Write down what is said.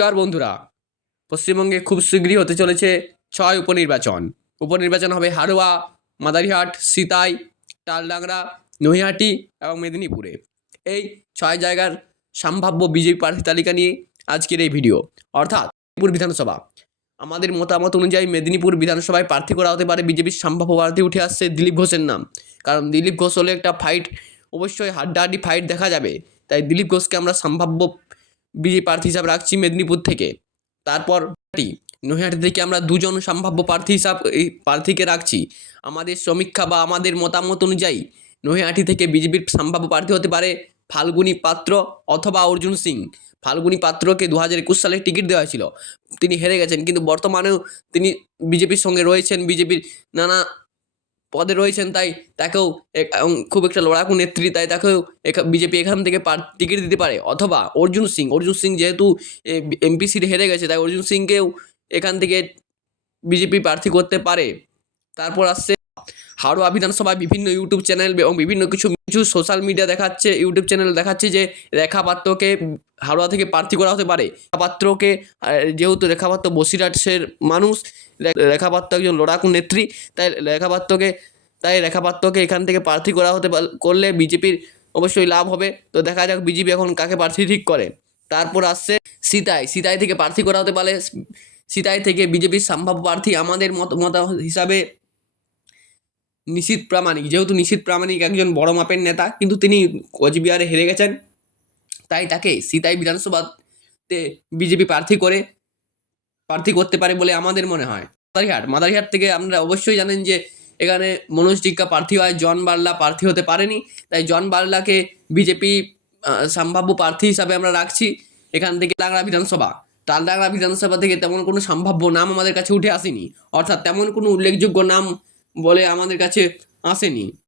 নমস্কার বন্ধুরা। পশ্চিমবঙ্গে খুব শীঘ্রই হতে চলেছে ছয় উপনির্বাচন। উপনির্বাচন হবে হাড়োয়া, মাদারিহাট, সিতাই, তালডাংরা, নৈহাটি এবং মেদিনীপুরে। এই ছয় জায়গার সম্ভাব্য বিজেপি প্রার্থী তালিকা নিয়ে আজকের এই ভিডিও। অর্থাৎ মেদিনীপুর বিধানসভা। আমাদের মতামত অনুযায়ী মেদিনীপুর বিধানসভায় প্রার্থী করা হতে পারে বিজেপির সম্ভাব্য প্রার্থী উঠে আসছে দিলীপ ঘোষের নাম। কারণ দিলীপ ঘোষ হলে একটা ফাইট অবশ্যই হাড্ডাহাড্ডি ফাইট দেখা যাবে। তাই দিলীপ ঘোষকে আমরা সম্ভাব্য বিজেপি প্রার্থী হিসাবে রাখছি মেদিনীপুর থেকে। তারপর নৈহাটি থেকে আমরা দুজন সম্ভাব্য প্রার্থী হিসাব, এই প্রার্থীকে রাখছি। আমাদের সমীক্ষা বা আমাদের মতামত অনুযায়ী নৈহাটি থেকে বিজেপির সম্ভাব্য প্রার্থী হতে পারে ফাল্গুনী পাত্র অথবা অর্জুন সিং। ফাল্গুনী পাত্রকে দু হাজার একুশ সালে টিকিট দেওয়া হয়েছিল। তিনি হেরে গেছেন, কিন্তু বর্তমানেও তিনি বিজেপির সঙ্গে রয়েছেন। বিজেপির নানা পদে রয়েছেন, তাই তাকেও খুব একটা লড়াকু নেত্রী, তাই তাকেও বিজেপি এখান থেকে টিকিট দিতে পারে। অথবা অর্জুন সিং অর্জুন সিং যেহেতু এমপি সিট হেরে গেছে, তাই অর্জুন সিংকেও এখান থেকে বিজেপি প্রার্থী করতে পারে। তারপর আসছে হাওড়া বিধানসভায় বিভিন্ন ইউটিউব চ্যানেল এবং বিভিন্ন কিছু কিছু সোশ্যাল মিডিয়া দেখাচ্ছে, ইউটিউব চ্যানেল দেখাচ্ছে যে রেখা পাত্রকে হাওড়া থেকে প্রার্থী করা হতে পারে। পাত্রকে যেহেতু রেখা পাত্র বসিরহাটের মানুষ রেখা পাত্র একজন লড়াকু নেত্রী, তাই রেখা পাত্রকে তাই রেখা পাত্রকে এখান থেকে প্রার্থী করা হতে করলে বিজেপির অবশ্যই লাভ হবে। তো দেখা যাক বিজেপি এখন কাকে প্রার্থী ঠিক করে। তারপর আসছে সিতাই। সিতাই থেকে প্রার্থী করা হতে পারে সিতাই থেকে বিজেপির সম্ভাব্য প্রার্থী আমাদের মত মত হিসাবে নিশীত প্রামাণিক। যেহেতু নিশীত প্রামাণিক একজন বড় মাপের নেতা, কিন্তু তিনি কোচবিহারে হেরে গেছেন। তাই তাকে সিতাই বিধানসভাতে বিজেপি প্রার্থী করে প্রার্থী করতে পারে বলে আমাদের মনে হয়। মাদারিহাট মাদারিহাট থেকে আপনারা অবশ্যই জানেন যে এখানে মনোজ টিক্কা প্রার্থী হয়, জন বার্লা প্রার্থী হতে পারেনি। তাই জন বার্লাকে বিজেপি সম্ভাব্য প্রার্থী হিসাবে আমরা রাখছি এখান থেকে টাংরা বিধানসভা। টালডাংরা বিধানসভা থেকে তেমন কোনো সম্ভাব্য নাম আমাদের কাছে উঠে আসেনি। অর্থাৎ তেমন কোনো উল্লেখযোগ্য নাম বলে আমাদের কাছে আসেনি।